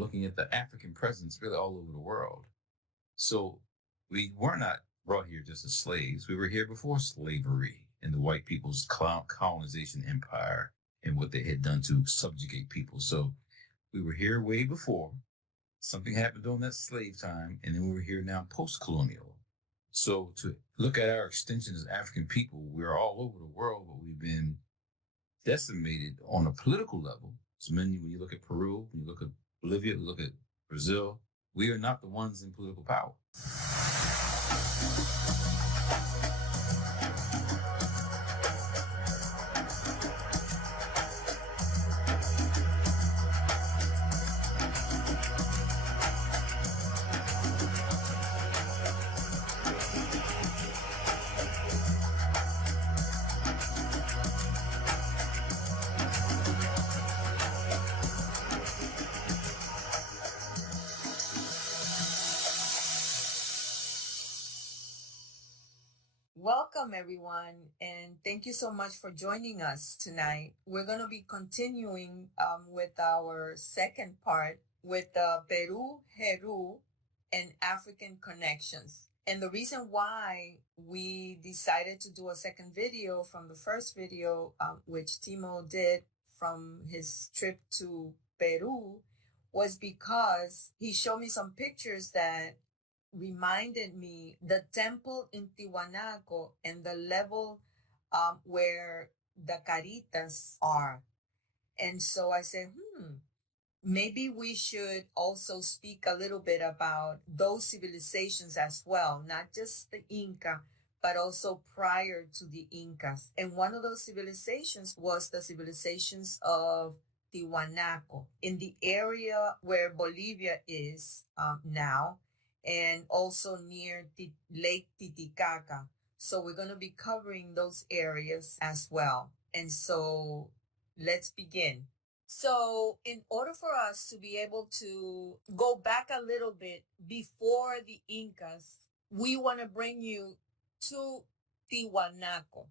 looking at the African presence really all over the world. So we were not brought here just as slaves. We were here before slavery and the white people's colonization empire and what they had done to subjugate people. So we were here way before. Something happened during that slave time, and then we were here now post-colonial. So to look at our extension as African people, we're all over the world, but we've been decimated on a political level. So when you look at Peru, when you look at Bolivia, you look at Brazil, we are not the ones in political power. Welcome, everyone, and thank you so much for joining us tonight. We're going to be continuing with our second part with Peru, Heru, and African connections. And the reason why we decided to do a second video from the first video, which Timo did from his trip to Peru, was because he showed me some pictures that reminded me the temple in Tiwanacu and the level where the caritas are. And so I said, maybe we should also speak a little bit about those civilizations as well, not just the Inca, but also prior to the Incas. And one of those civilizations was the civilizations of Tiwanacu in the area where Bolivia is now, and also near Lake Titicaca. So we're going to be covering those areas as well. And so let's begin. So in order for us to be able to go back a little bit before the Incas, we want to bring you to Tiwanacu.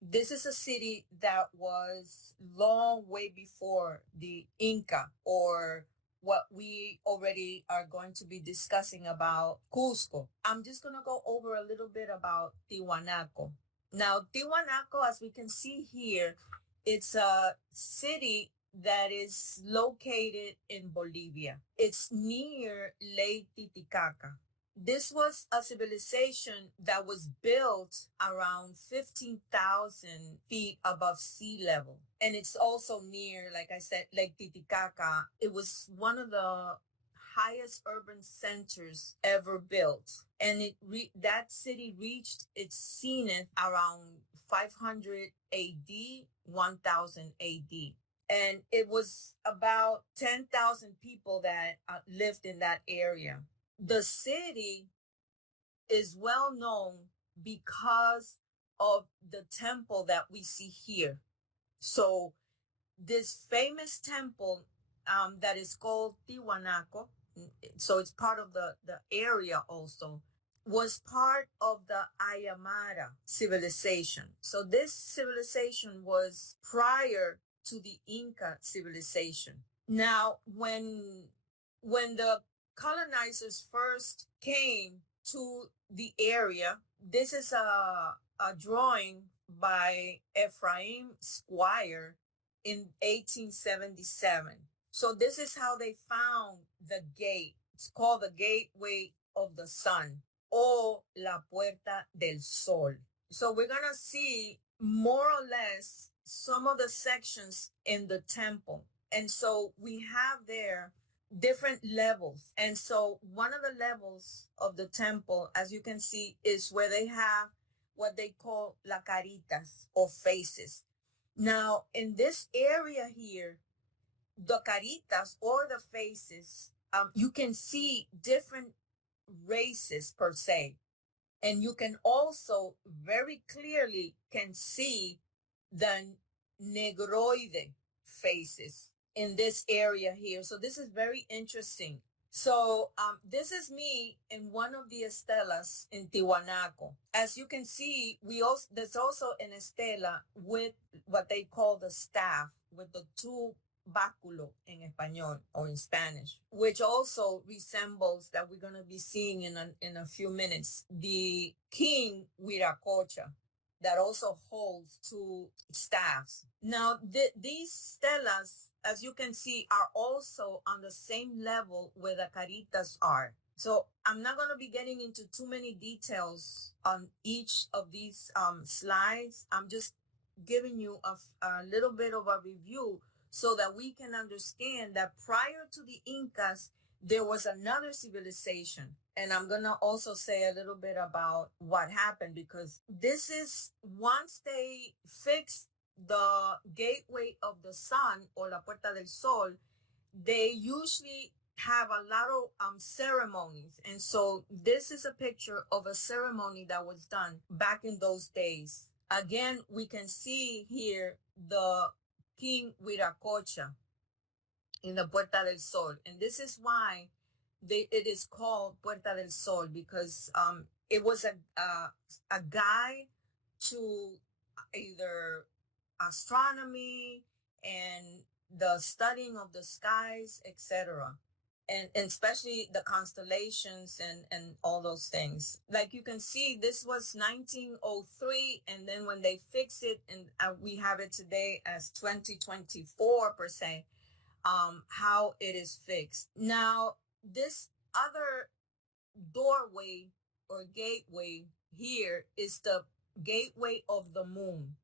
This is a city that was long way before the Inca, or what we already are going to be discussing about Cusco. I'm just going to go over a little bit about Tiwanacu. Now, Tiwanacu, as we can see here, it's a city that is located in Bolivia. It's near Lake Titicaca. This was a civilization that was built around 15,000 feet above sea level. And it's also near, like I said, Lake Titicaca. It was one of the highest urban centers ever built. And that city reached its zenith around 500 AD, 1000 AD. And it was about 10,000 people that lived in that area. The city is well known because of the temple that we see here. So this famous temple that is called Tiwanacu, so it's part of the area also, was part of the Aymara civilization. So this civilization was prior to the Inca civilization. Now, when the colonizers first came to the area, this is a drawing by Ephraim Squire in 1877. So this is how they found the gate. It's called the Gateway of the Sun, or La Puerta del Sol. So we're going to see more or less some of the sections in the temple. And so we have there different levels. And so one of the levels of the temple, as you can see, is where they have what they call la caritas, or faces. Now, in this area here, the caritas, or the faces, you can see different races per se. And you can also very clearly can see the negroide faces in this area here. So this is very interesting. So this is me in one of the estelas in Tiwanacu. As you can see, there's also an estela with what they call the staff, with the two báculo en español or in Spanish, which also resembles that we're going to be seeing in a few minutes, the king Viracocha that also holds two staffs. Now, these stelas, as you can see, are also on the same level where the caritas are. So I'm not going to be getting into too many details on each of these slides. I'm just giving you a little bit of a review so that we can understand that prior to the Incas, there was another civilization. And I'm going to also say a little bit about what happened, because this is once they fixed the gateway of the sun, or la Puerta del Sol, they usually have a lot of ceremonies. And so this is a picture of a ceremony that was done back in those days. Again, we can see here the King Viracocha in the Puerta del Sol. And this is why it is called Puerta del Sol, because it was a guide to either astronomy and the studying of the skies, etc. And especially the constellations and all those things. Like you can see, this was 1903, and then when they fix it, and we have it today as 2024 per se, how it is fixed. Now, this other doorway or gateway here is the gateway of the moon.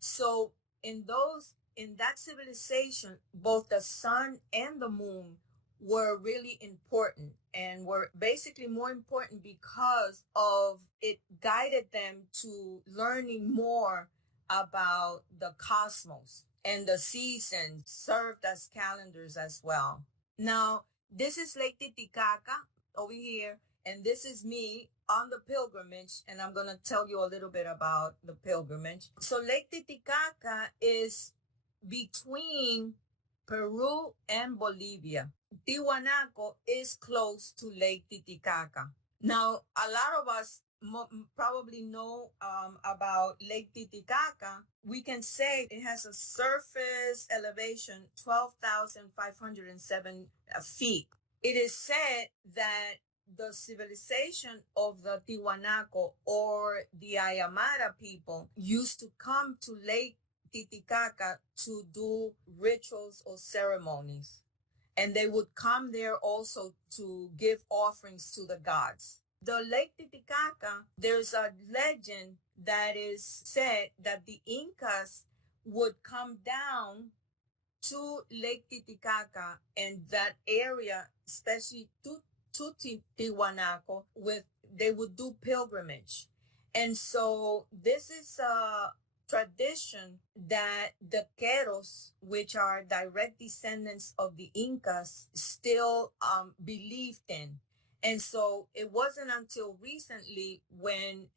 So in that civilization, both the sun and the moon were really important, and were basically more important because of it guided them to learning more about the cosmos, and the seasons served as calendars as well. Now, this is Lake Titicaca over here, and this is me on the pilgrimage, and I'm going to tell you a little bit about the pilgrimage. So Lake Titicaca is between Peru and Bolivia. Tiwanacu is close to Lake Titicaca. Now, a lot of us probably know about Lake Titicaca. We can say it has a surface elevation 12,507 feet. It is said that the civilization of the Tiwanacu or the Aymara people used to come to Lake Titicaca to do rituals or ceremonies. And they would come there also to give offerings to the gods. The Lake Titicaca, there's a legend that is said that the Incas would come down to Lake Titicaca and that area, especially to Tiwanacu, they would do pilgrimage. And so this is a tradition that the Queros, which are direct descendants of the Incas, still believed in. And so it wasn't until recently when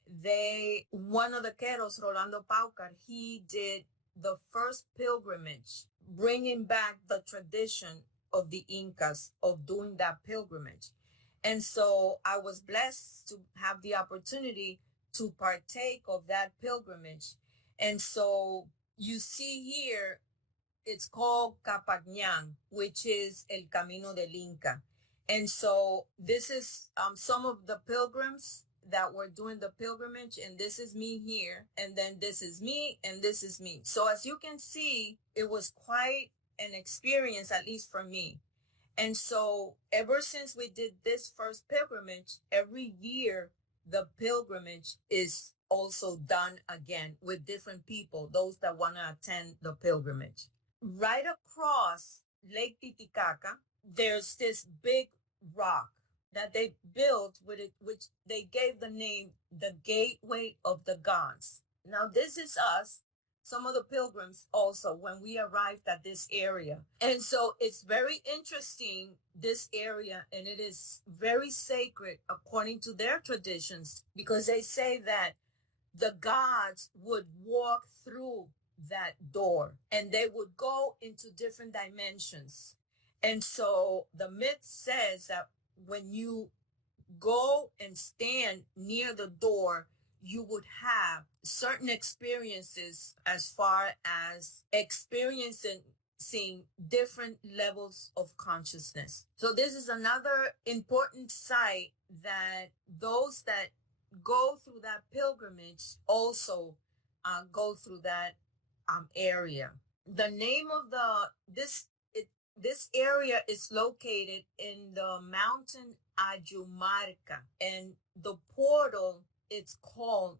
one of the Queros, Rolando Paucar, he did the first pilgrimage, bringing back the tradition of the Incas of doing that pilgrimage. And so I was blessed to have the opportunity to partake of that pilgrimage. And so you see here, it's called Qhapaq Ñan, which is El Camino del Inca. And so this is some of the pilgrims that were doing the pilgrimage, and this is me here, and then this is me, and this is me. So as you can see, it was quite an experience, at least for me. And so ever since we did this first pilgrimage, every year the pilgrimage is also done again with different people, those that want to attend the pilgrimage. Right across Lake Titicaca, there's this big rock that they built with it, which they gave the name the Gateway of the Gods. Now, this is us, some of the pilgrims also, when we arrived at this area. And so it's very interesting, this area, and it is very sacred according to their traditions, because they say that the gods would walk through that door and they would go into different dimensions. And so the myth says that when you go and stand near the door, you would have certain experiences as far as experiencing experiencing different levels of consciousness. So this is another important site that those that go through that pilgrimage also go through that area. The name of this area is located in the mountain Ayumarca, and the portal it's called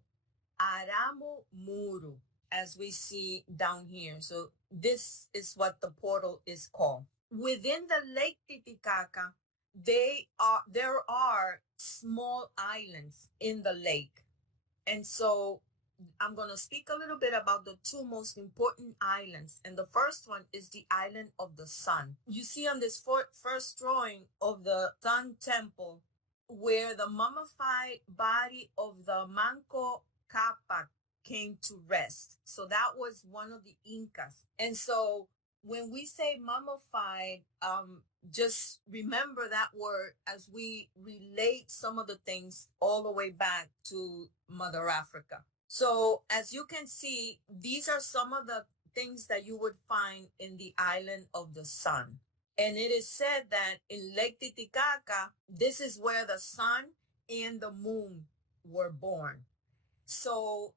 Aramo Muru, as we see down here. So this is what the portal is called. Within the Lake Titicaca, there are small islands in the lake. And so I'm going to speak a little bit about the two most important islands. And the first one is the island of the sun. You see on this first drawing of the sun temple, where the mummified body of the Manco Qhapaq came to rest. So that was one of the Incas. And so when we say mummified, just remember that word as we relate some of the things all the way back to Mother Africa. So as you can see, these are some of the things that you would find in the island of the sun. And it is said that in Lake Titicaca, this is where the sun and the moon were born. So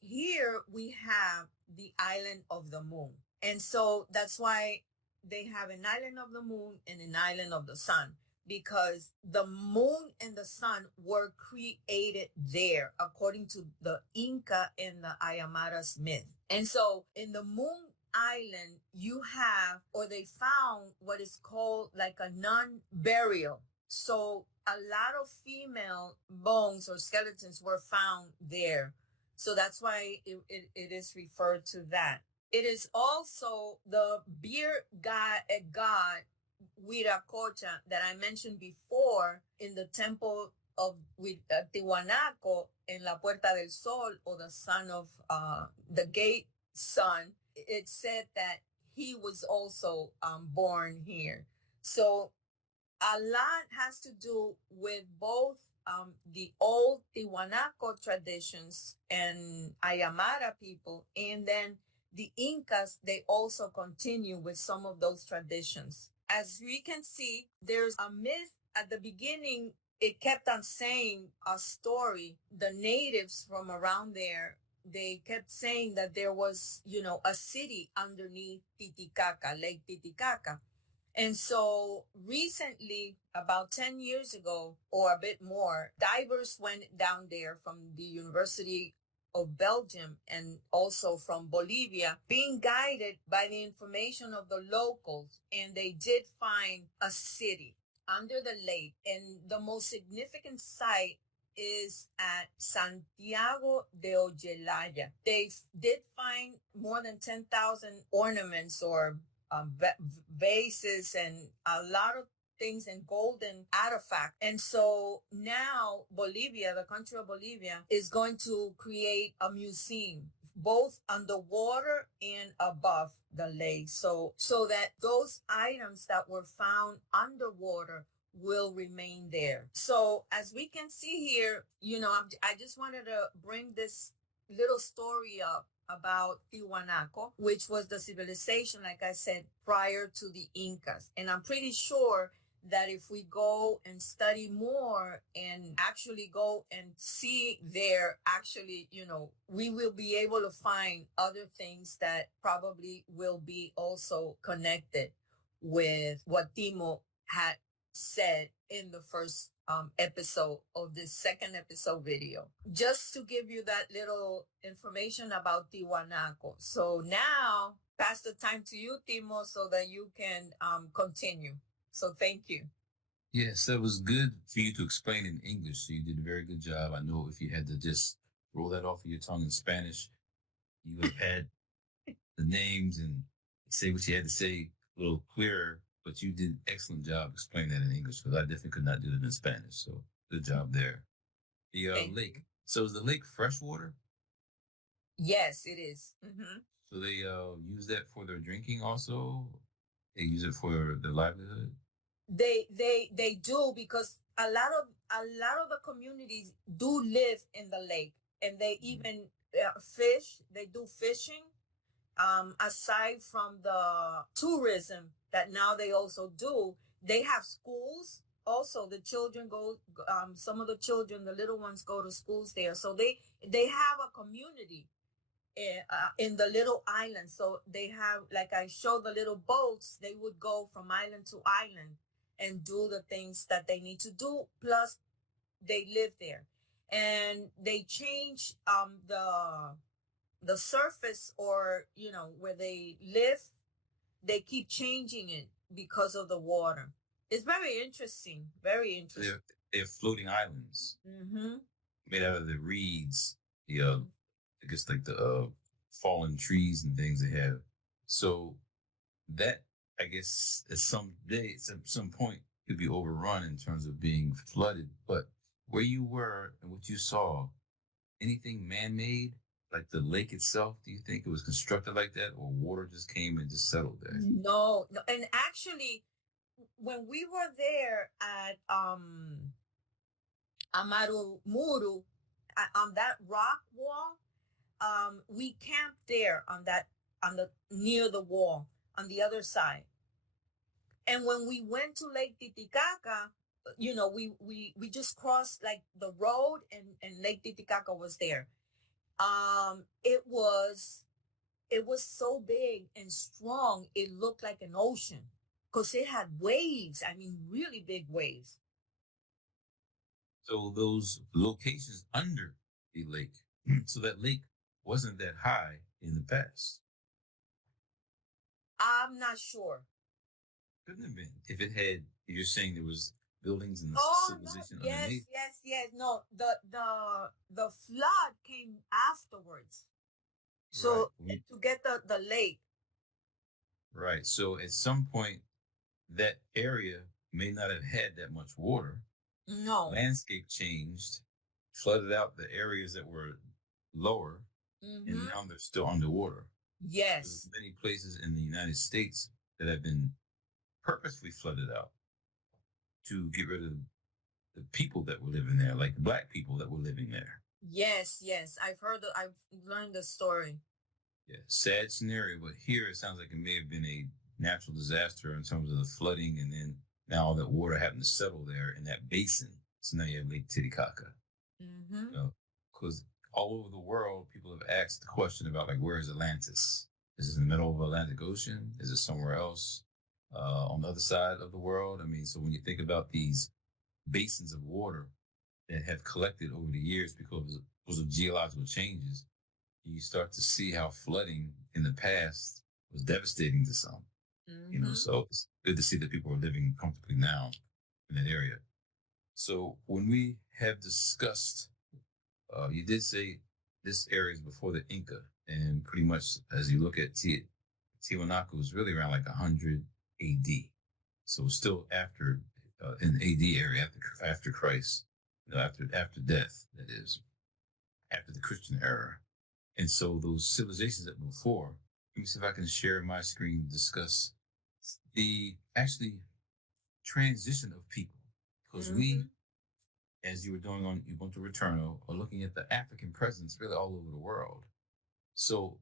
here we have the island of the moon. And so that's why they have an island of the moon and an island of the sun, because the moon and the sun were created there, according to the Inca and the Aymara's myth. And so in the moon island, you have, or they found what is called like a non-burial. So a lot of female bones or skeletons were found there. So that's why it is referred to that. It is also the beer god Huiracocha that I mentioned before in the temple of Tiwanacu in La Puerta del Sol, or the son of the gate sun. It said that he was also born here. So a lot has to do with both the old Tiwanacu traditions and Aymara people, and then the Incas, they also continue with some of those traditions. As we can see, there's a myth at the beginning. It kept on saying a story. The natives from around there, they kept saying that there was, a city underneath Titicaca, Lake Titicaca. And so recently, about 10 years ago or a bit more, divers went down there from the University of Belgium and also from Bolivia, being guided by the information of the locals. And they did find a city under the lake. And the most significant site is at Santiago de Ojelaya. They did find more than 10,000 ornaments or vases and a lot of things in golden artifact. And so now Bolivia, the country of Bolivia, is going to create a museum both underwater and above the lake, so that those items that were found underwater will remain there. So as we can see here, I just wanted to bring this little story up about Tiwanacu, which was the civilization, like I said, prior to the Incas. And I'm pretty sure that if we go and study more and actually go and see there, actually, we will be able to find other things that probably will be also connected with what Timo had said in the first episode of this second episode video, just to give you that little information about Tiwanacu. So now pass the time to you, Timo, so that you can continue. So thank you. Yes, that was good for you to explain in English. So you did a very good job. I know if you had to just roll that off of your tongue in Spanish, you would have had the names and say what you had to say a little clearer. But you did an excellent job explaining that in English, because I definitely could not do it in Spanish. So good job there. The lake. So is the lake freshwater? Yes, it is. Mm-hmm. So they use that for their drinking also? They use it for their livelihood? They do, because a lot of the communities do live in the lake, and they even fish. They do fishing, aside from the tourism that now they also do, they have schools. Also, the children go. Some of the children, the little ones, go to schools there. So they have a community in the little island. So they have, like I showed, the little boats. They would go from island to island and do the things that they need to do. Plus, they live there, and they change the surface, or where they live. They keep changing it because of the water. It's very interesting. Very interesting. They're floating islands Mm-hmm. made out of the reeds, the I guess like the fallen trees and things they have. So that, I guess, at some point could be overrun in terms of being flooded. But where you were and what you saw, anything man-made, like the lake itself, do you think it was constructed like that, or water just came and just settled there? No, no. And actually, when we were there at Amaru Muru, on that rock wall, we camped there on the near the wall on the other side. And when we went to Lake Titicaca, we just crossed like the road, and Lake Titicaca was there. It was so big and strong, it looked like an ocean because it had waves. I mean, really big waves. So those locations under the lake, so that lake wasn't that high in the past. I'm not sure. Couldn't have been if it had. You're saying there was buildings and civilization no. underneath. Yes. No, the flood came afterwards. So Right. to get the lake. Right. So at some point, that area may not have had that much water. No. Landscape changed, flooded out the areas that were lower, and now they're still underwater. Yes. There's many places in the United States that have been purposefully flooded out to get rid of the people that were living there, like Black people that were living there. Yes. I've learned the story. Yeah, sad scenario, but here it sounds like it may have been a natural disaster in terms of the flooding, and then now all that water happened to settle there in that basin. So now you have Lake Titicaca. Because all over the world, people have asked the question about, like, where is Atlantis? Is it in the middle of the Atlantic Ocean? Is it somewhere else on the other side of the world? I mean, so when you think about these basins of water that have collected over the years because of geological changes, you start to see how flooding in the past was devastating to some. So it's good to see that people are living comfortably now in that area. So when we have discussed, you did say this area is before the Inca, and pretty much as you look at Tiwanacu was really around like 100 AD. So still after, in the AD area, after Christ, after death, that is, after the Christian era. And so those civilizations that were before, let me see if I can share my screen and discuss the actually transition of people. Because we, as you were doing on Ubuntu Returno, are looking at the African presence really all over the world. So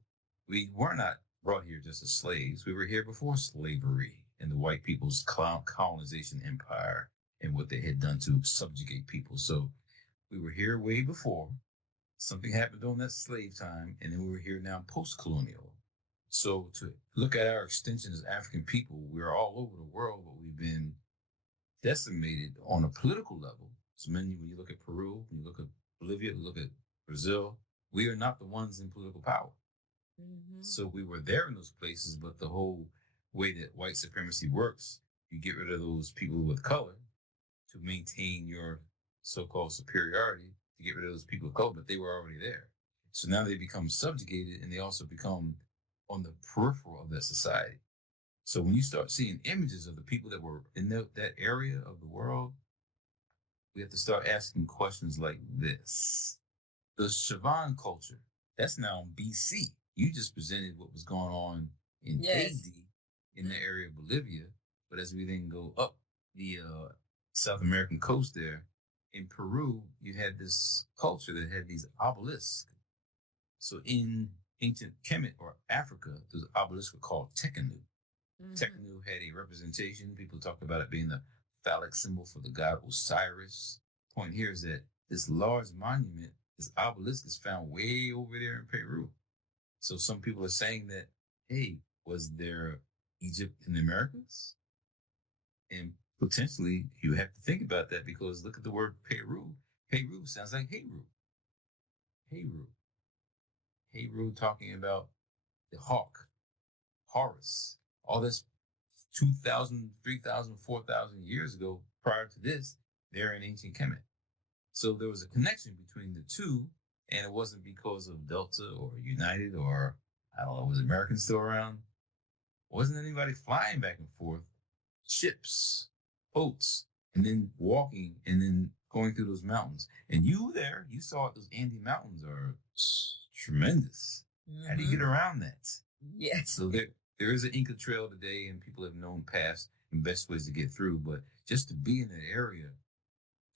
we were not brought here just as slaves. We were here before slavery and the white people's colonization empire and what they had done to subjugate people. So we were here way before. Something happened during that slave time, and then we were here now post-colonial. So to look at our extension as African people, we're all over the world, but we've been decimated on a political level. So when you look at Peru, when you look at Bolivia, you look at Brazil, we are not the ones in political power. So we were there in those places, but the whole way that white supremacy works, you get rid of those people with color to maintain your so-called superiority, to get rid of those people of color, but they were already there. So now they become subjugated, and they also become on the peripheral of that society. So when you start seeing images of the people that were in that area of the world, we have to start asking questions like this. The Chavan culture, that's now BC. You just presented what was going on in AD in the area of Bolivia, but as we then go up the South American coast there, in Peru, you had this culture that had these obelisks. So in ancient Kemet or Africa, there's obelisks called Tekenu. Mm-hmm. Tekenu had a representation. People talk about it being the phallic symbol for the god Osiris. Point here is that this large monument, this obelisk, is found way over there in Peru. So some people are saying that, hey, was there Egypt in the Americas? And potentially you have to think about that because look at the word Peru. Peru sounds like Heru. Heru. Heru talking about the hawk, Horus. All this 2,000, 3,000, 4,000 years ago prior to this, they're in ancient Kemet. So there was a connection between the two, and it wasn't because of Delta or United or, I don't know, was American still around? Wasn't anybody flying back and forth? Ships, boats, and then walking and then going through those mountains. And you there, you saw those Andes Mountains are tremendous. Mm-hmm. How do you get around that? Yes. So there is an Inca trail today, and people have known past and best ways to get through. But just to be in that area,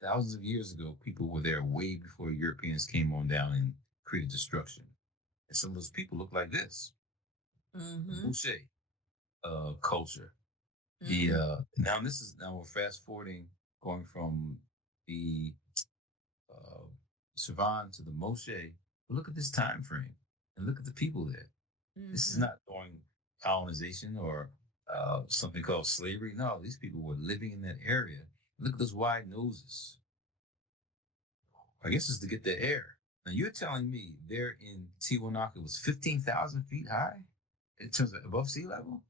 thousands of years ago, people were there way before Europeans came on down and created destruction. And some of those people look like this. Mm-hmm. Boucher culture. Mm-hmm. Now we're fast forwarding, going from the Savan to the Moshe. But look at this time frame and look at the people there. Mm-hmm. This is not during colonization or something called slavery. No, these people were living in that area. Look at those wide noses. I guess it's to get the air. Now you're telling me there in Tiwanacu was 15,000 feet high in terms of above sea level?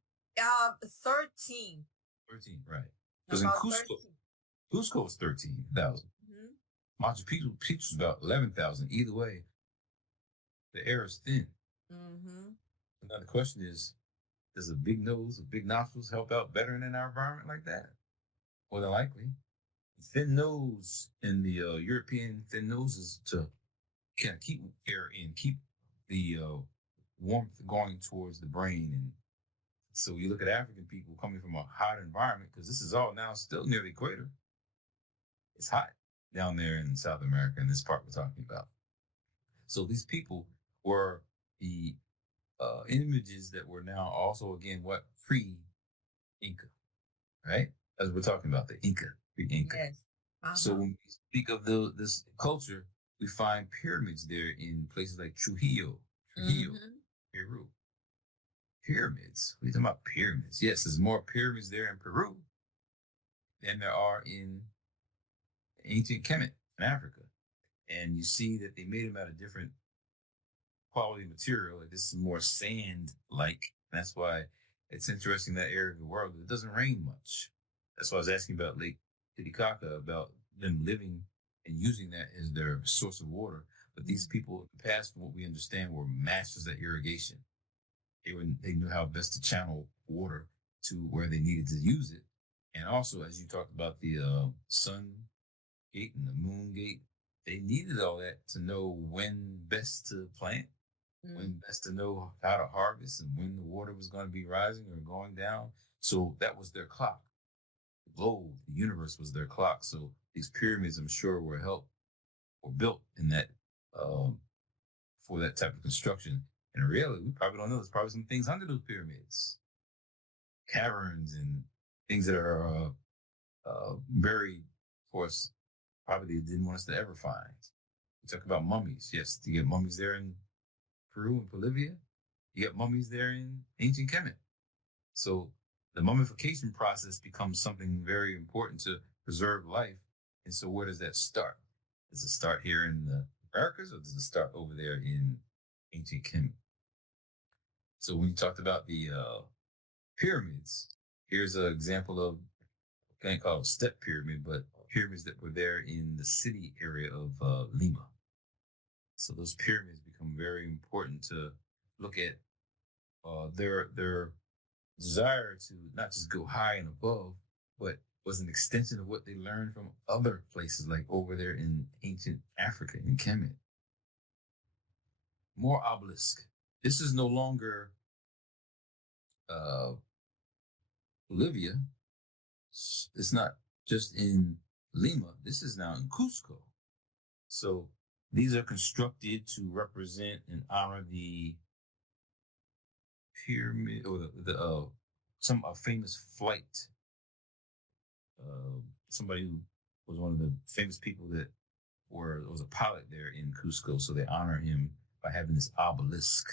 13. 13, right. Because in Cusco was 13,000. Mm-hmm. Machu Picchu was about 11,000. Either way, the air is thin. Mm-hmm. Now the question is, does a big nose, big nostrils help out better in our environment like that? More than likely. Thin nose in the European thin noses to kind of keep air in, keep the warmth going towards the brain. And so you look at African people coming from a hot environment, because this is all now still near the equator. It's hot down there in South America in this part we're talking about. So these people were the images that were now also, again, what? Pre-Inca, right? As we're talking about the Inca, pre-Inca. Yes. Uh-huh. So when we speak of this culture, we find pyramids there in places like Trujillo, mm-hmm. Peru. Pyramids. What are you talking about pyramids? Yes, there's more pyramids there in Peru than there are in ancient Kemet in Africa. And you see that they made them out of different quality material. Like this is more sand-like. That's why it's interesting that area of the world. It doesn't rain much. That's why I was asking about Lake Titicaca, about them living and using that as their source of water. But these people in the past, from what we understand, were masters at irrigation. They knew how best to channel water to where they needed to use it. And also, as you talked about the sun gate and the moon gate, they needed all that to know when best to plant, when best to know how to harvest, and when the water was going to be rising or going down. So that was their clock. The globe, the universe was their clock. So these pyramids, I'm sure, were built in that for that type of construction. And really, we probably don't know. There's probably some things under those pyramids, caverns and things that are buried. Of course, probably they didn't want us to ever find. We talk about mummies. Yes, you get mummies there in Peru and Bolivia. You get mummies there in ancient Kemet. So the mummification process becomes something very important to preserve life. And so where does that start? Does it start here in the Americas, or does it start over there in ancient Kemet? So when you talked about the pyramids, here's an example of, I can't call it a step pyramid, but pyramids that were there in the city area of Lima. So those pyramids become very important to look at their desire to not just go high and above, but was an extension of what they learned from other places, like over there in ancient Africa, in Kemet. More obelisk. This is no longer Bolivia. It's not just in Lima. This is now in Cusco. So these are constructed to represent and honor the pyramid or some a famous flight. Somebody who was one of the famous people that was a pilot there in Cusco, so they honor him by having this obelisk.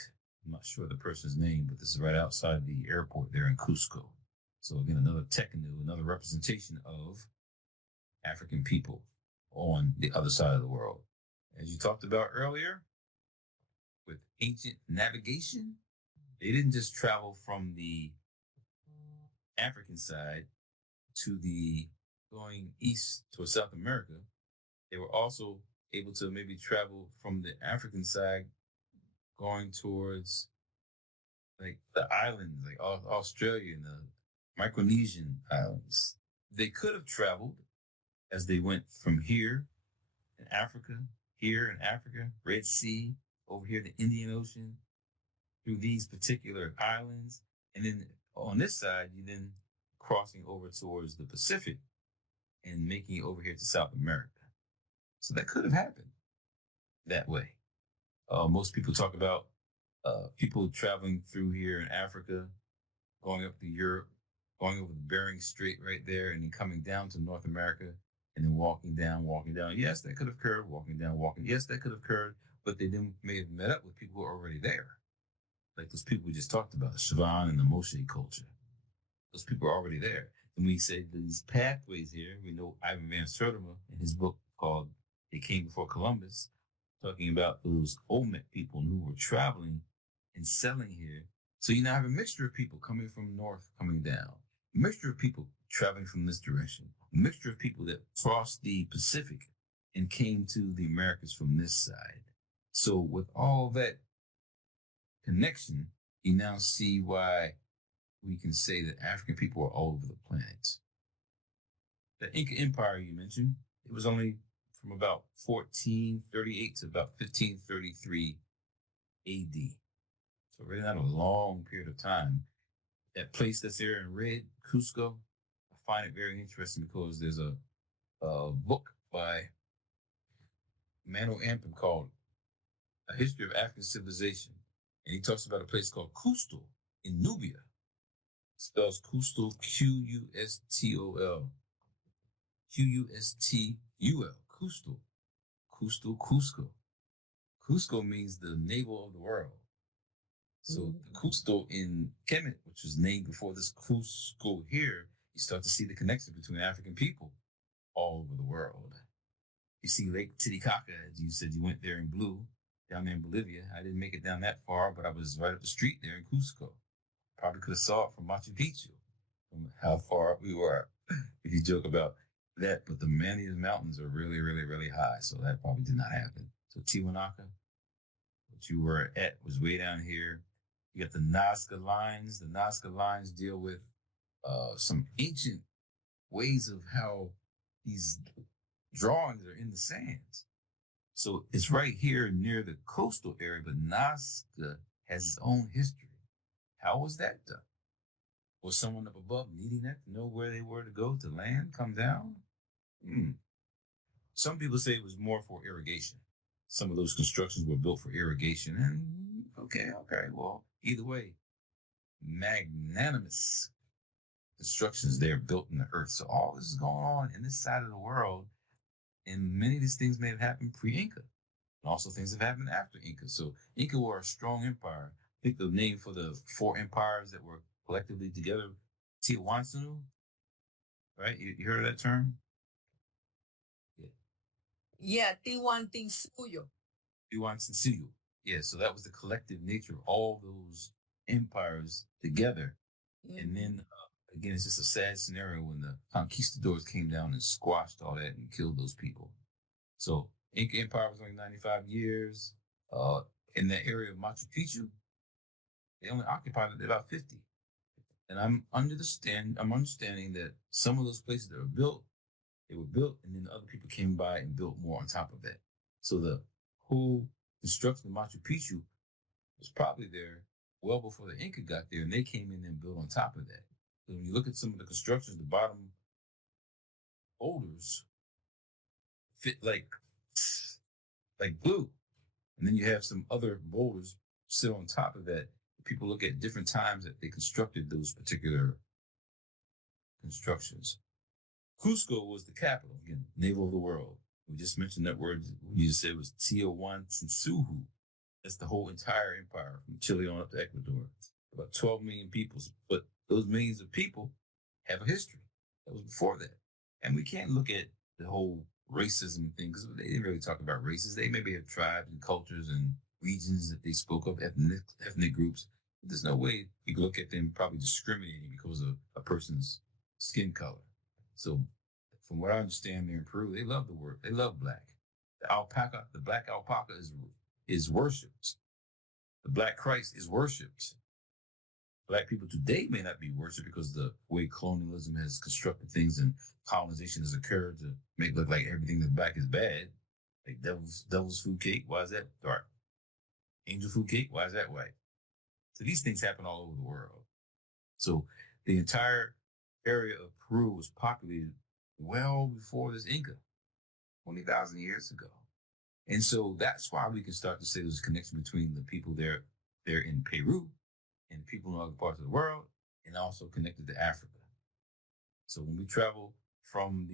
I'm not sure the person's name, but this is right outside the airport there in Cusco. So again, another techno, another representation of African people on the other side of the world. As you talked about earlier, with ancient navigation, they didn't just travel from the African side to the going east towards South America. They were also able to maybe travel from the African side going towards like the islands, like Australia and the Micronesian islands. They could have traveled as they went from here in Africa, Red Sea, over here the Indian Ocean, through these particular islands. And then on this side, you then crossing over towards the Pacific and making it over here to South America. So that could have happened that way. Most people talk about people traveling through here in Africa, going up to Europe, going over the Bering Strait right there, and then coming down to North America, and then walking down. Yes, that could have occurred. Walking down. Yes, that could have occurred. But they then may have met up with people who are already there. Like those people we just talked about, the Shavan and the Moshe culture. Those people are already there. And we say these pathways here, we know Ivan Van Sertima in his book called They Came Before Columbus, talking about those Olmec people who were traveling and selling here. So you now have a mixture of people coming from north, coming down, a mixture of people traveling from this direction, a mixture of people that crossed the Pacific and came to the Americas from this side. So with all that connection, you now see why we can say that African people are all over the planet. The Inca Empire you mentioned, it was only from about 1438 to about 1533 AD. So really not a long period of time. That place that's there in red, Cusco, I find it very interesting because there's a book by Mano Ampim called A History of African Civilization. And he talks about a place called Custal in Nubia. It spells Custal, Qustol. Qustul. Custal. Cusco. Cusco means the navel of the world. So the Cusco in Kemet, which was named before this Cusco here, you start to see the connection between African people all over the world. You see Lake Titicaca, as you said, you went there in blue, down there in Bolivia. I didn't make it down that far, but I was right up the street there in Cusco. Probably could have saw it from Machu Picchu, from how far up we were, if you joke about that. But the Andes Mountains are really, really, really high, so that probably did not happen. So Tiwanacu, what you were at, was way down here. You got the Nazca lines. The Nazca lines deal with some ancient ways of how these drawings are in the sands. So it's right here near the coastal area, but Nazca has its own history. How was that done? Was someone up above needing that to know where they were to go to land, come down? Some people say it was more for irrigation. Some of those constructions were built for irrigation. And okay, well, either way, magnanimous constructions there built in the earth. So all this is going on in this side of the world. And many of these things may have happened pre-Inca. And also things have happened after Inca. So Inca were a strong empire. I think the name for the four empires that were collectively together, Tiwanacu, right? You heard of that term? Yeah, Tiwanacu. Tiwanacu. Yeah, so that was the collective nature of all those empires together. Mm-hmm. And then, again, it's just a sad scenario when the conquistadors came down and squashed all that and killed those people. So Inca Empire was only 95 years. In that area of Machu Picchu, they only occupied it about 50. And I'm understanding that some of those places that were built, they were built, and then other people came by and built more on top of that. So the whole construction of Machu Picchu was probably there well before the Inca got there, and they came in and built on top of that. So when you look at some of the constructions, the bottom boulders fit like glue. And then you have some other boulders sit on top of that. people look at different times that they constructed those particular constructions. Cusco was the capital, again, navel of the world. We just mentioned that word. You just said it was Tiwanacu. That's the whole entire empire from Chile on up to Ecuador. About 12 million people. But those millions of people have a history. That was before that. And we can't look at the whole racism thing because they didn't really talk about races. They maybe have tribes and cultures and regions that they spoke of, ethnic groups. There's no way you can look at them probably discriminating because of a person's skin color. So from what I understand there in Peru, they love the word. They love black. The black alpaca is worshipped. The black Christ is worshipped. Black people today may not be worshipped because the way colonialism has constructed things and colonization has occurred to make it look like everything that's black is bad. Like devil's food cake, why is that dark? Angel food cake, why is that white? So these things happen all over the world. So the entire area of Peru was populated well before this Inca, 20,000 years ago. And so that's why we can start to say there's a connection between the people there in Peru and people in other parts of the world, and also connected to Africa. So when we travel from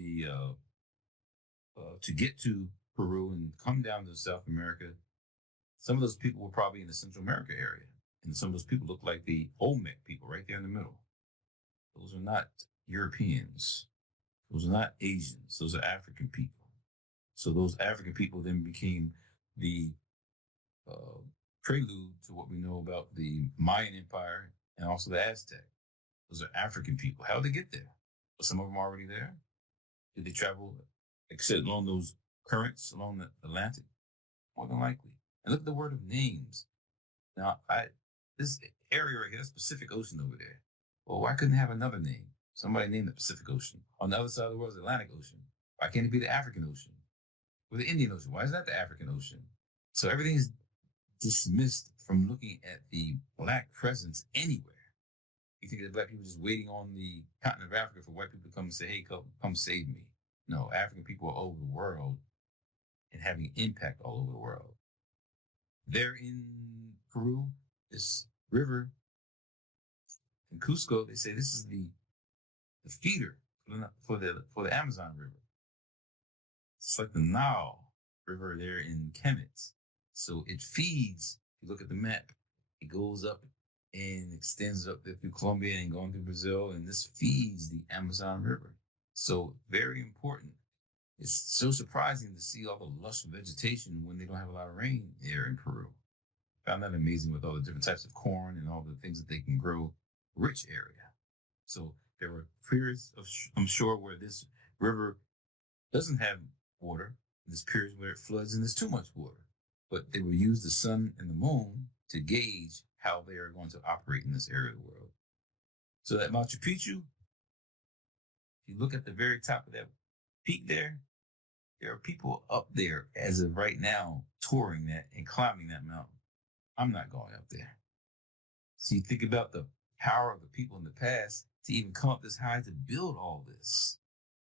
to get to Peru and come down to South America, some of those people were probably in the Central America area. And some of those people look like the Olmec people right there in the middle. Those are not Europeans. Those are not Asians. Those are African people. So those African people then became the prelude to what we know about the Mayan Empire and also the Aztec. Those are African people. How did they get there? Well, some of them are already there. Did they travel, except along those currents along the Atlantic? More than likely. And look at the word of names. Now, this area right here, that's Pacific Ocean over there. Well, why couldn't it have another name? Somebody named the Pacific Ocean. On the other side of the world is the Atlantic Ocean. Why can't it be the African Ocean? Or the Indian Ocean? Why is that the African Ocean? So everything's dismissed from looking at the black presence anywhere. You think that black people are just waiting on the continent of Africa for white people to come and say, hey, come save me. No, African people are all over the world and having impact all over the world. There in Peru, this river in Cusco, they say this is the feeder for the Amazon River. It's like the Nile River there in Kemet. So it feeds, if you look at the map, it goes up and extends up there through Colombia and going through Brazil, and this feeds the Amazon River. So very important. It's so surprising to see all the lush vegetation when they don't have a lot of rain there in Peru. Found that amazing with all the different types of corn and all the things that they can grow. Rich area. So there were periods of, I'm sure, where this river doesn't have water. There's periods where it floods and there's too much water. But they will use the sun and the moon to gauge how they are going to operate in this area of the world. So that Machu Picchu, if you look at the very top of that peak there are people up there as of right now touring that and climbing that mountain. I'm not going up there. So you think about the power of the people in the past to even come up this high to build all this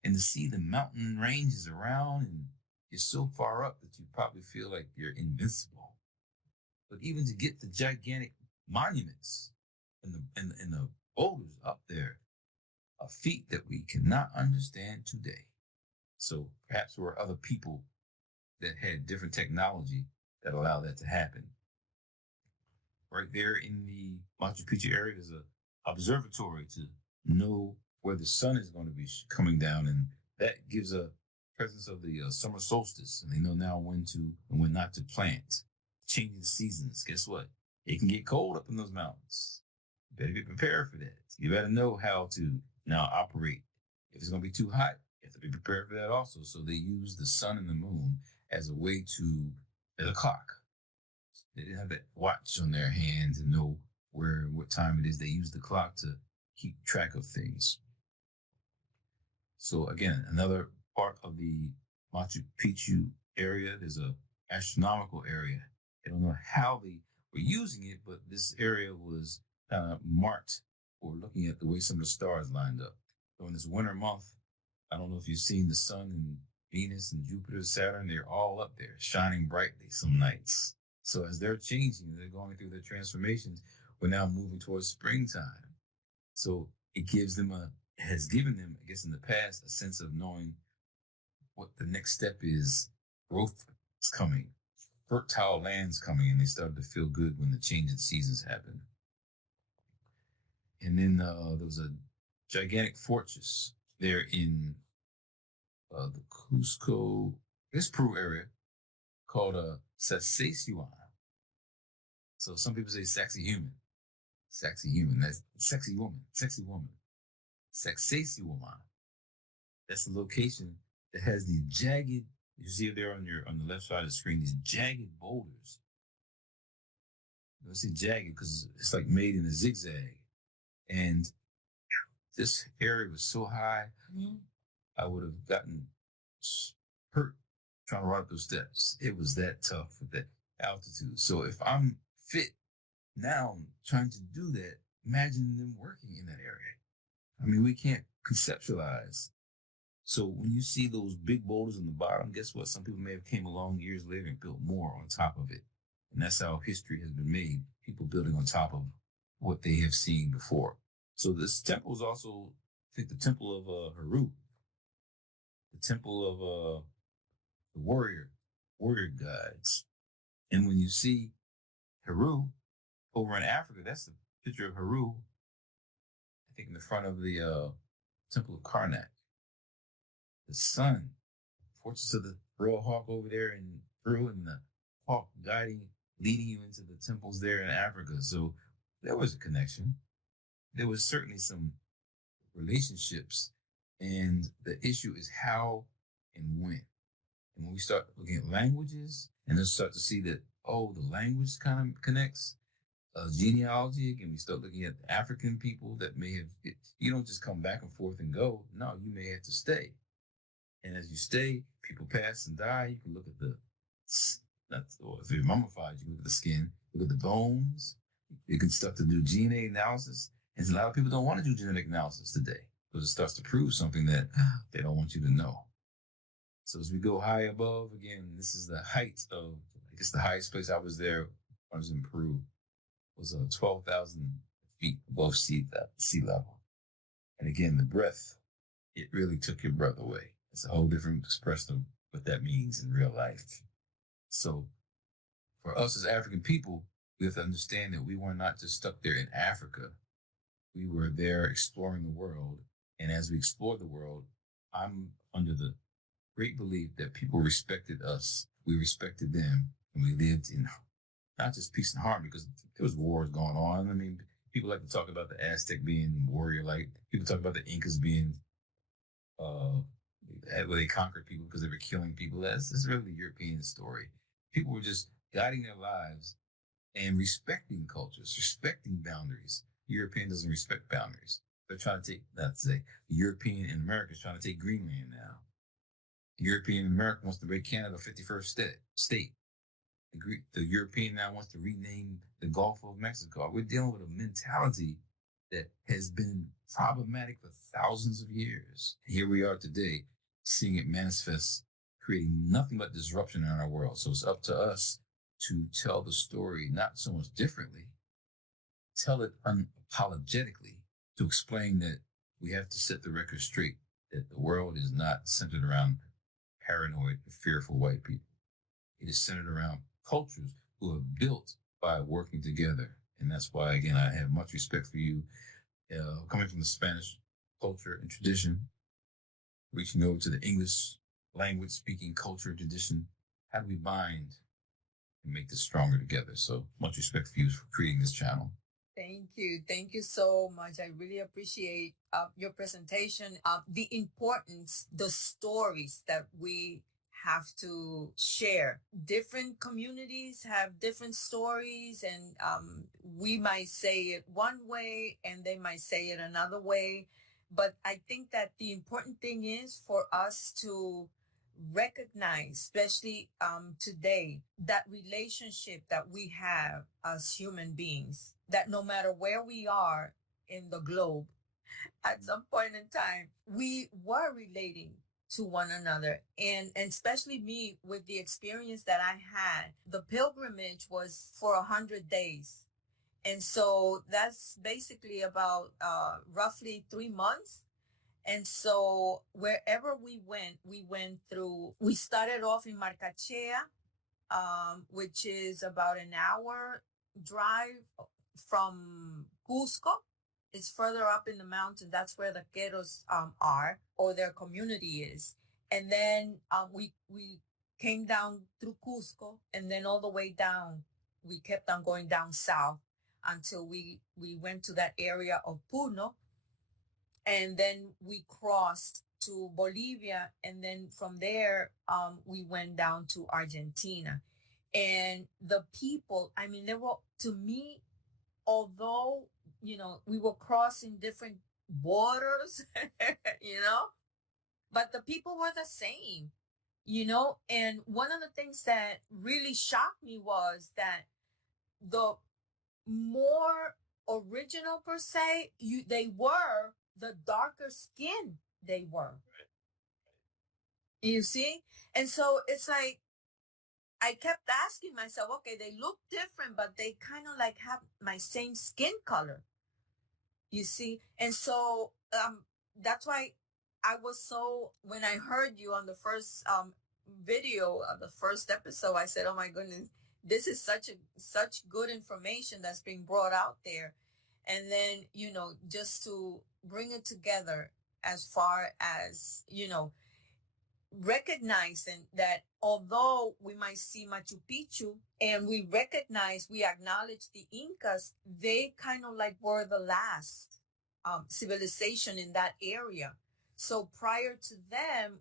and to see the mountain ranges around, and you're so far up that you probably feel like you're invincible. But even to get the gigantic monuments and the boulders up there, a feat that we cannot understand today. So perhaps there were other people that had different technology that allowed that to happen. Right there in the Machu Picchu area, there's an observatory to know where the sun is going to be coming down, and that gives a presence of the summer solstice, and they know now when to and when not to plant. Changing the seasons. Guess what? It can get cold up in those mountains. You better be prepared for that. You better know how to now operate. If it's going to be too hot, you have to be prepared for that also. So they use the sun and the moon as a way as a clock. They didn't have that watch on their hands and know what time it is. They use the clock to keep track of things. So again, another part of the Machu Picchu area, there's a astronomical area. I don't know how they were using it, but this area was kind of marked for looking at the way some of the stars lined up. So in this winter month, I don't know if you've seen the sun and Venus and Jupiter, Saturn, they're all up there shining brightly some nights. So as they're changing, they're going through their transformations, we're now moving towards springtime. So it has given them, I guess in the past, a sense of knowing what the next step is. Growth is coming, fertile land's coming, and they started to feel good when the change in seasons happened. And then there was a gigantic fortress there in the Cusco, this Peru area, called Sacsayhuaman. So some people say sexy human. Sexy human. That's sexy woman. Sexy woman. Sacsayhuaman. That's the location that has these jagged, you see it there on the left side of the screen, these jagged boulders. You see jagged because it's like made in a zigzag. And this area was so high, I would have gotten hurt trying to run up those steps. It was that tough with that altitude. So if I'm fit now trying to do that, imagine them working in that area. I mean, we can't conceptualize. So when you see those big boulders on the bottom, guess what? Some people may have came along years later and built more on top of it. And that's how history has been made. People building on top of what they have seen before. So this temple is also, I think, the temple of Heru, the temple of the warrior gods. And when you see Heru over in Africa, that's the picture of Heru, I think in the front of the temple of Karnak. The sun, fortress of the royal hawk over there in Peru, and the hawk leading you into the temples there in Africa. So there was a connection. There was certainly some relationships, and the issue is how and when. And when we start looking at languages, and then start to see that, the language kind of connects. Genealogy, again, we start looking at the African people that may have, you don't just come back and forth and go. No, you may have to stay. And as you stay, people pass and die. You can look at if you're mummified, you can look at the skin, look at the bones. You can start to do DNA analysis. And a lot of people don't want to do genetic analysis today because it starts to prove something that they don't want you to know. So as we go high above, again, this is the height of, I guess the highest place I was there when I was in Peru was 12,000 feet above sea level. And again, the breath, it really took your breath away. It's a whole different expression of what that means in real life. So for us as African people, we have to understand that we were not just stuck there in Africa. We were there exploring the world. And as we explored the world, I'm under the great belief that people respected us. We respected them. And we lived in not just peace and harmony, because there was wars going on. I mean, people like to talk about the Aztec being warrior-like. People talk about the Incas being, where they conquered people because they were killing people. That's really the European story. People were just guiding their lives and respecting cultures, respecting boundaries. The European doesn't respect boundaries. They're trying to take, let's say, the European in America is trying to take Greenland now. The European in America wants to make Canada 51st state. The European now wants to rename the Gulf of Mexico. We're dealing with a mentality that has been problematic for thousands of years. Here we are today, seeing it manifest, creating nothing but disruption in our world. So it's up to us to tell the story not so much differently, tell it unapologetically, to explain that we have to set the record straight, that the world is not centered around paranoid, fearful white people. It is centered around cultures who are built by working together. And that's why, again, I have much respect for you, coming from the Spanish culture and tradition, reaching over to the English language speaking culture and tradition. How do we bind and make this stronger together? So much respect for you for creating this channel. Thank you. Thank you so much. I really appreciate your presentation, the importance, the stories that we have to share. Different communities have different stories, and we might say it one way and they might say it another way. But I think that the important thing is for us to recognize, especially today, that relationship that we have as human beings, that no matter where we are in the globe, at some point in time, we were relating to one another. And especially me, with the experience that I had, the pilgrimage was for 100 days. And so that's basically about roughly 3 months. And so wherever we went through, we started off in Marcachea, which is about an hour drive from Cusco. It's further up in the mountain. That's where the Queros are, or their community is. And then we came down through Cusco, and then all the way down. We kept on going down south until we went to that area of Puno, and then we crossed to Bolivia, and then from there we went down to Argentina. And the people, I mean, they were, to me, although we were crossing different borders, you know, but the people were the same, and one of the things that really shocked me was that the more original per se they were, the darker skin they were, you see. And so it's like I kept asking myself, okay, they look different, but they kind of like have my same skin color, you see. And so that's why I was so, when I heard you on the first video of the first episode, I said, oh my goodness, this is such good information that's being brought out there. And then just to bring it together, as far as recognizing that although we might see Machu Picchu and we acknowledge the Incas, they kind of like were the last civilization in that area. So prior to them,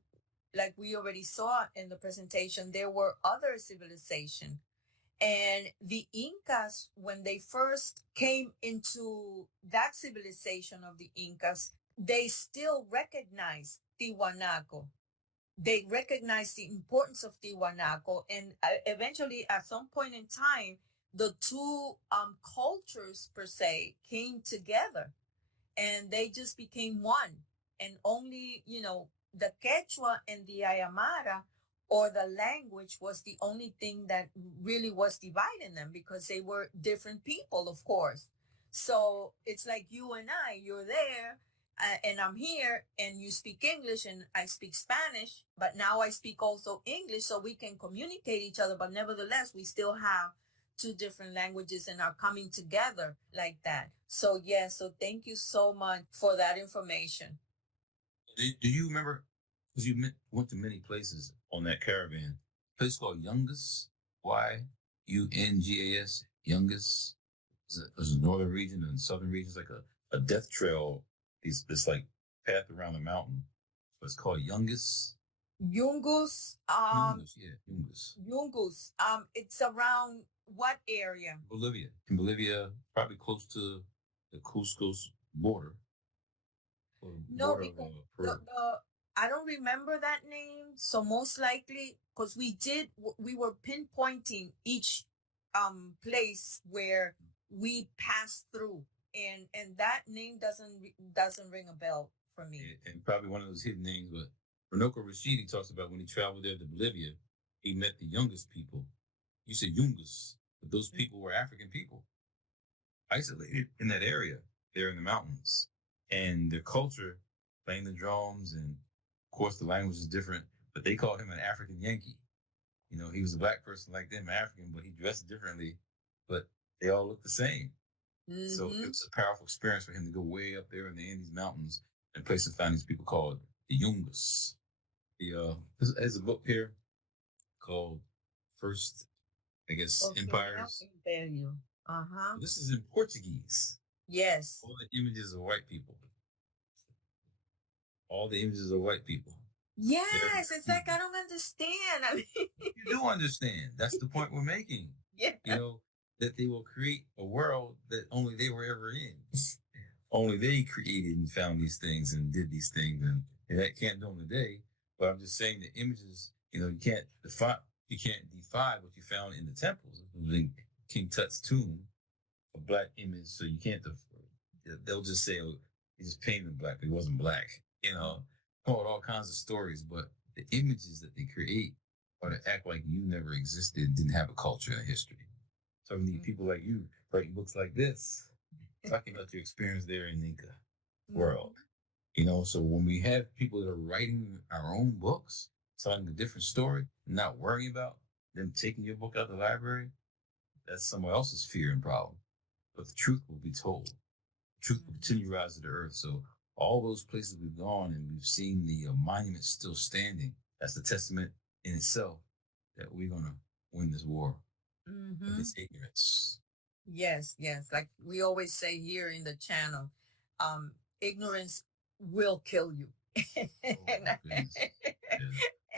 like we already saw in the presentation, there were other civilizations. And the Incas, when they first came into that civilization of the Incas, they still recognized Tiwanacu. They recognized the importance of Tiwanaku, and eventually, at some point in time, the two cultures per se came together, and they just became one. And only the Quechua and the Aymara, or the language, was the only thing that really was dividing them, because they were different people, of course. So it's like you and you're there, and I'm here, and you speak English and I speak Spanish, but now I speak also English, so we can communicate each other. But nevertheless, we still have two different languages and are coming together like that. So yeah, so thank you so much for that information. Do you remember? Because you went to many places on that caravan. A place called Yungas, Yungas. Yungas. There's a northern region and southern region. It's like a death trail. This like path around the mountain. But it's called Yungas. Yungus. Yungas, yeah, Yungas. Yungus. It's around what area? Bolivia. In Bolivia, probably close to the Cusco's border. No, because I don't remember that name. So most likely, because we were pinpointing each place where we passed through, and that name doesn't ring a bell for me. Yeah, and probably one of those hidden names, but Renoco Rashidi talks about when he traveled there to Bolivia, he met the youngest people. You said Yungas, but those people were African people, isolated in that area, there in the mountains. And their culture, playing the drums, and of course the language is different, but they called him an African Yankee. He was a black person like them, African, but he dressed differently, but they all looked the same. Mm-hmm. So it was a powerful experience for him to go way up there in the Andes Mountains and place to find these people called the Yungas. There's a book here called First, I guess, Empires. Uh-huh. This is in Portuguese. Yes. All the images of white people. All the images of white people. Yes, it's like I don't understand. I mean, you do understand. That's the point we're making. Yeah. That they will create a world that only they were ever in. Only they created and found these things and did these things, and that can't do them today. But I'm just saying the images, you can't defy what you found in the temples. In King Tut's tomb, a black image, so you can't. They'll just say, "Oh, he just painted him black, but he wasn't black." Come with all kinds of stories, but the images that they create are to act like you never existed, didn't have a culture and a history. So we need people like you writing books like this, talking about your experience there in the Inca world. Mhm. So when we have people that are writing our own books, telling a different story, not worrying about them taking your book out of the library, that's someone else's fear and problem. But the truth will be told. The truth will continue to rise to the earth. So all those places we've gone and we've seen the monuments still standing, that's the testament in itself that we're going to win this war Mhm. against ignorance. Yes, yes. Like we always say here in the channel, ignorance will kill you. Oh, and, my I, goodness. Yeah.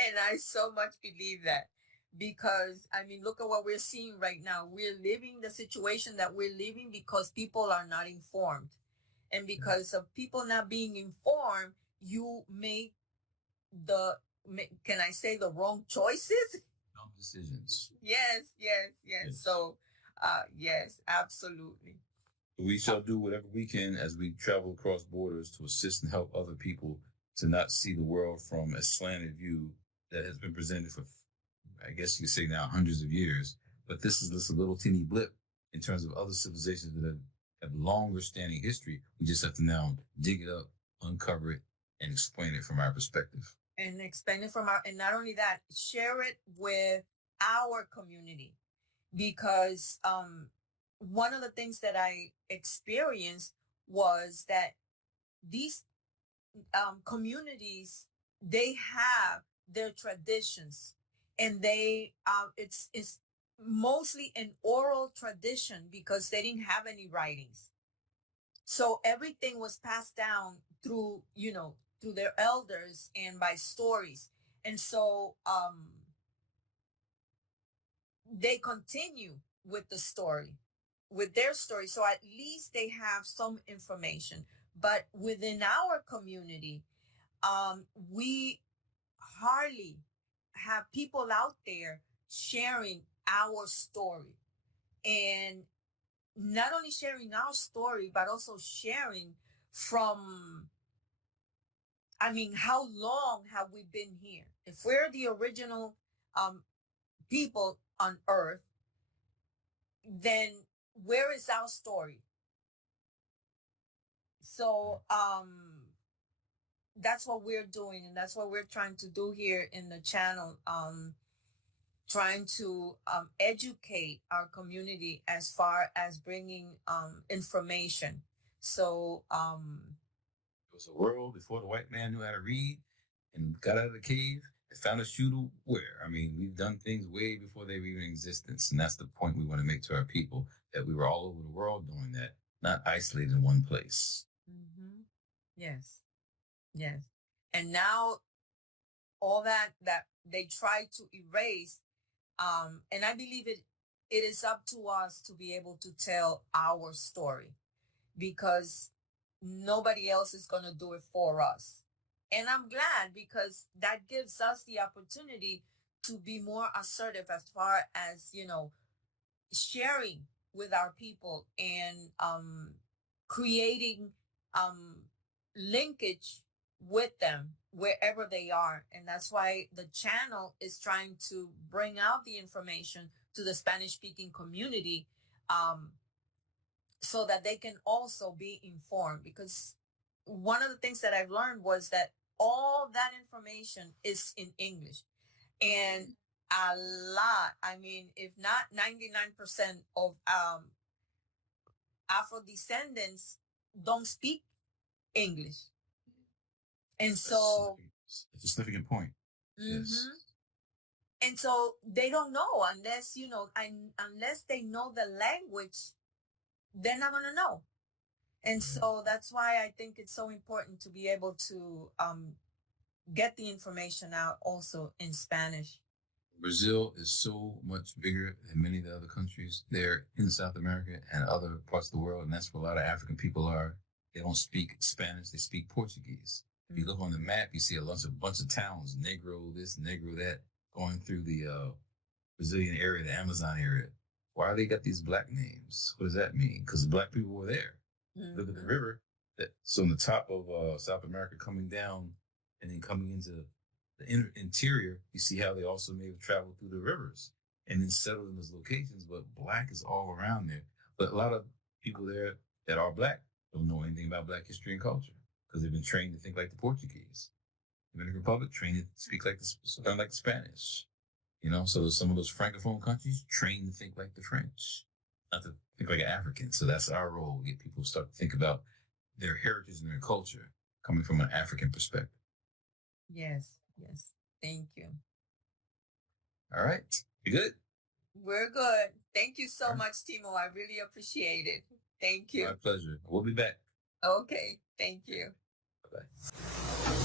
and I so much believe that because I mean, look at what we're seeing right now. We're living the situation that we're living because people are not informed. And because of people not being informed, you make can I say the wrong choices? Dumb decisions. Yes, yes, yes. Yes. So, yes, absolutely. We shall do whatever we can as we travel across borders to assist and help other people to not see the world from a slanted view that has been presented for, I guess you could say now, hundreds of years. But this is just a little teeny blip in terms of other civilizations that have longer standing history. We just have to now dig it up, uncover it, and explain it from our perspective. And explain it from and not only that, share it with our community because one of the things that I experienced was that these communities, they have their traditions, and they it's mostly an oral tradition because they didn't have any writings, so everything was passed down through through their elders and by stories. And so they continue with the story, with their story, so at least they have some information. But within our community, we hardly have people out there sharing our story, and not only sharing our story but also sharing from, I mean, how long have we been here? If we're the original people on earth, then where is our story? So that's what we're doing, and that's what we're trying to do here in the channel, trying to educate our community as far as bringing information. So It was a world before the white man knew how to read and got out of the cave and found a shoe to wear. I mean, we've done things way before they were even in existence. And that's the point we want to make to our people, that we were all over the world doing that, not isolated in one place. mhm. Yes, yes. And now all that they try to erase, and I believe it is up to us to be able to tell our story, because nobody else is going to do it for us. And I'm glad, because that gives us the opportunity to be more assertive as far as, sharing with our people, and creating um, linkage with them wherever they are. And that's why the channel is trying to bring out the information to the Spanish speaking community, um, so that they can also be informed. Because one of the things that I've learned was that all that information is in English, and a lot, I mean, if not 99% of Afro descendants don't speak English. And so, It's a significant point. Yes. mhm. And so they don't know unless, unless they know the language, they're not going to know. And so that's why I think it's so important to be able to get the information out also in Spanish. Brazil is so much bigger than many of the other countries there in South America and other parts of the world. And that's where a lot of African people are. They don't speak Spanish, they speak Portuguese. If you look on the map, you see a bunch of towns, Negro this, Negro that, going through the Brazilian area, the Amazon area. Why they got these black names? What does that mean? Because the black people were there. Mm-hmm. Look at the river. So on the top of South America, coming down and then coming into the interior, you see how they also may have traveled through the rivers and then settled in those locations. But black is all around there. But a lot of people there that are Black don't know anything about Black history and culture because they've been trained to think like the Portuguese. The Dominican Republic trained to speak like the Spanish. So some of those Francophone countries trained to think like the French, not to think like an African. So that's our role, to get people to start to think about their heritage and their culture coming from an African perspective. Yes. Thank you. All right. You good? We're good. Thank you so All right. much, Timo. I really appreciate it. Thank you. My pleasure. We'll be back. Okay. Thank you. Bye-bye.